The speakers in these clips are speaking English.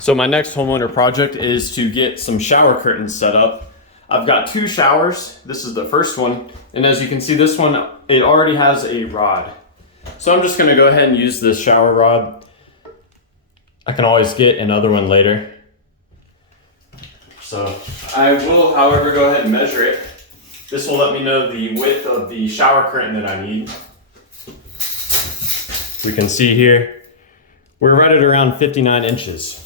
So my next homeowner project is to get some shower curtains set up. I've got two showers. This is the first one. And as you can see, this one, it already has a rod. So I'm just gonna go ahead and use this shower rod. I can always get another one later. So I will, however, go ahead and measure it. This will let me know the width of the shower curtain that I need. We can see here, we're right at around 59 inches.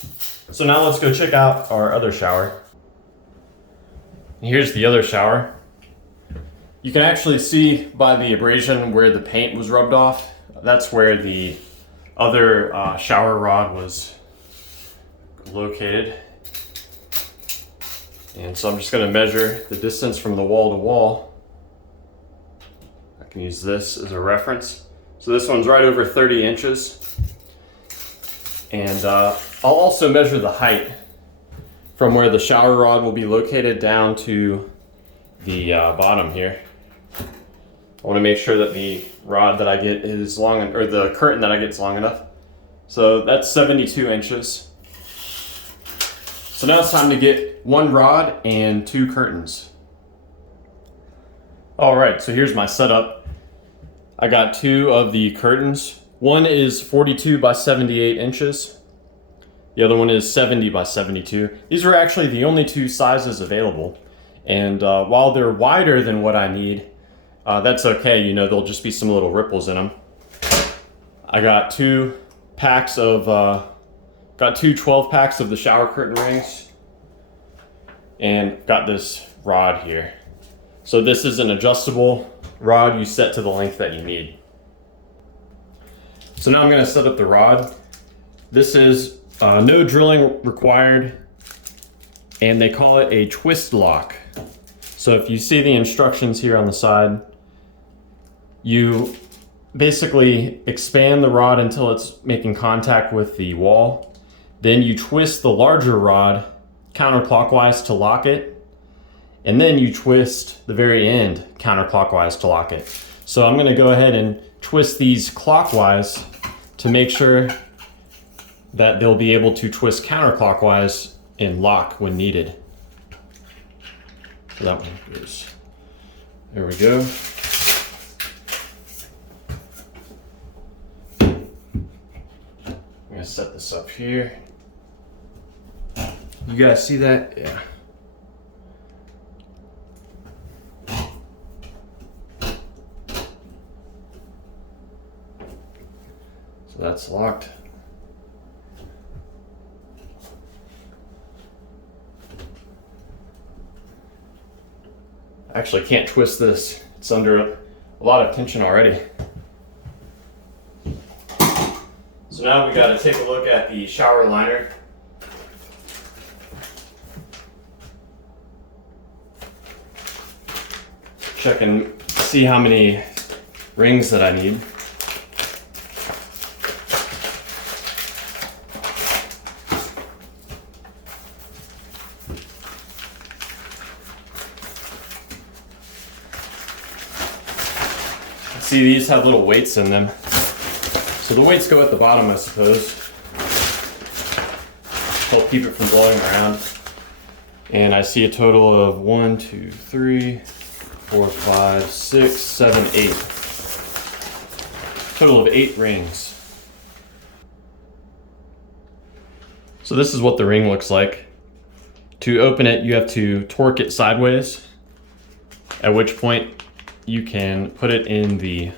So now let's go check out our other shower. Here's the other shower. You can actually see by the abrasion where the paint was rubbed off. That's where the other shower rod was located. And so I'm just going to measure the distance from the wall to wall. I can use this as a reference. So this one's right over 30 inches. And I'll also measure the height from where the shower rod will be located down to the bottom here. I want to make sure that the rod that I get is long, or the curtain that I get is long enough. So that's 72 inches. So now it's time to get one rod and two curtains. All right, so here's my setup. I got two of the curtains. One is 42 by 78 inches. The other one is 70 by 72. These are actually the only two sizes available. And while they're wider than what I need, that's okay. You know, there'll just be some little ripples in them. I got two packs of, got two 12 packs of the shower curtain rings, and got this rod here. So this is an adjustable rod you set to the length that you need. So now I'm going to set up the rod. This is no drilling required, and they call it a twist lock. So if you see the instructions here on the side, you basically expand the rod until it's making contact with the wall. Then you twist the larger rod counterclockwise to lock it. And then you twist the very end counterclockwise to lock it. So I'm going to go ahead and twist these clockwise to make sure that they'll be able to twist counterclockwise and lock when needed. So that one goes. There we go. I'm gonna set this up here. You guys see that? Yeah. So that's locked. I actually can't twist this. It's under a lot of tension already. So now we got to take a look at the shower liner. Check and see how many rings that I need. See, these have little weights in them. So the weights go at the bottom, I suppose. Help keep it from blowing around. And I see a total of 1, 2, 3, 4, 5, 6, 7, 8. Total of 8 rings. So this is what the ring looks like. To open it, you have to torque it sideways, at which point you can put it in the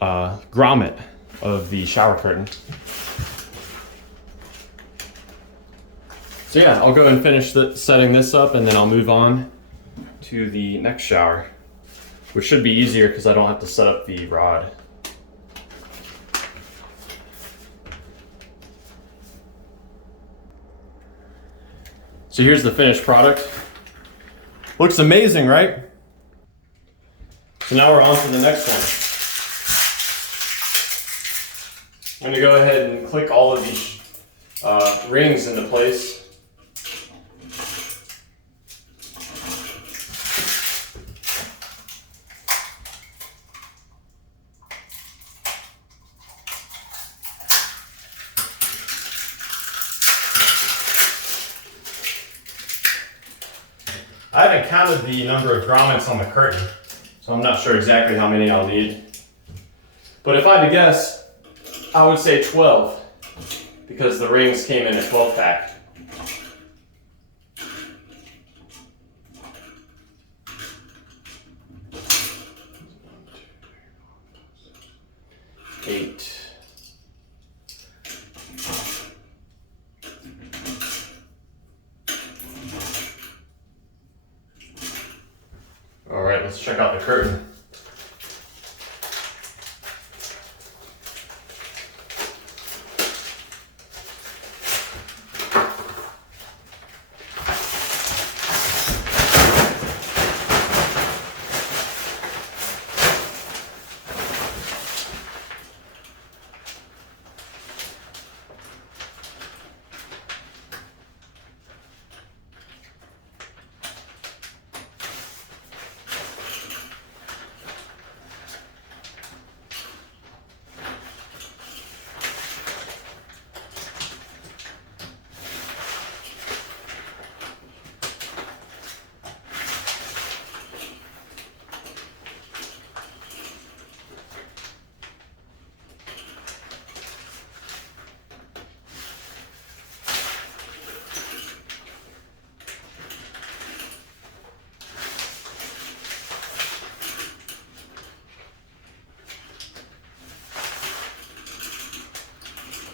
grommet of the shower curtain. So yeah, I'll go and finish setting this up, and then I'll move on to the next shower, which should be easier because I don't have to set up the rod. So here's the finished product. Looks amazing, right? So now we're on to the next one. I'm going to go ahead and click all of these rings into place. I haven't counted the number of grommets on the curtain, so I'm not sure exactly how many I'll need. But if I had to guess, I would say 12, because the rings came in a 12 pack. Eight. All right, let's check out the curtain.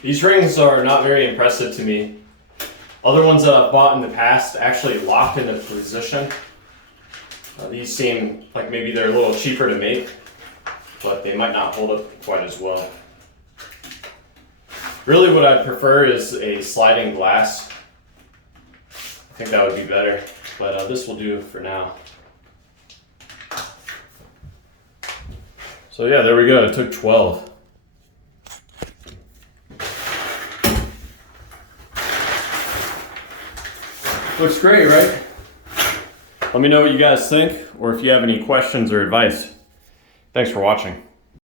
These rings are not very impressive to me. Other ones that I've bought in the past actually lock into position. These seem like maybe they're a little cheaper to make, but they might not hold up quite as well. Really what I'd prefer is a sliding glass. I think that would be better, but this will do for now. So yeah, there we go. It took 12. Looks great, right? Let me know what you guys think, or if you have any questions or advice. Thanks for watching.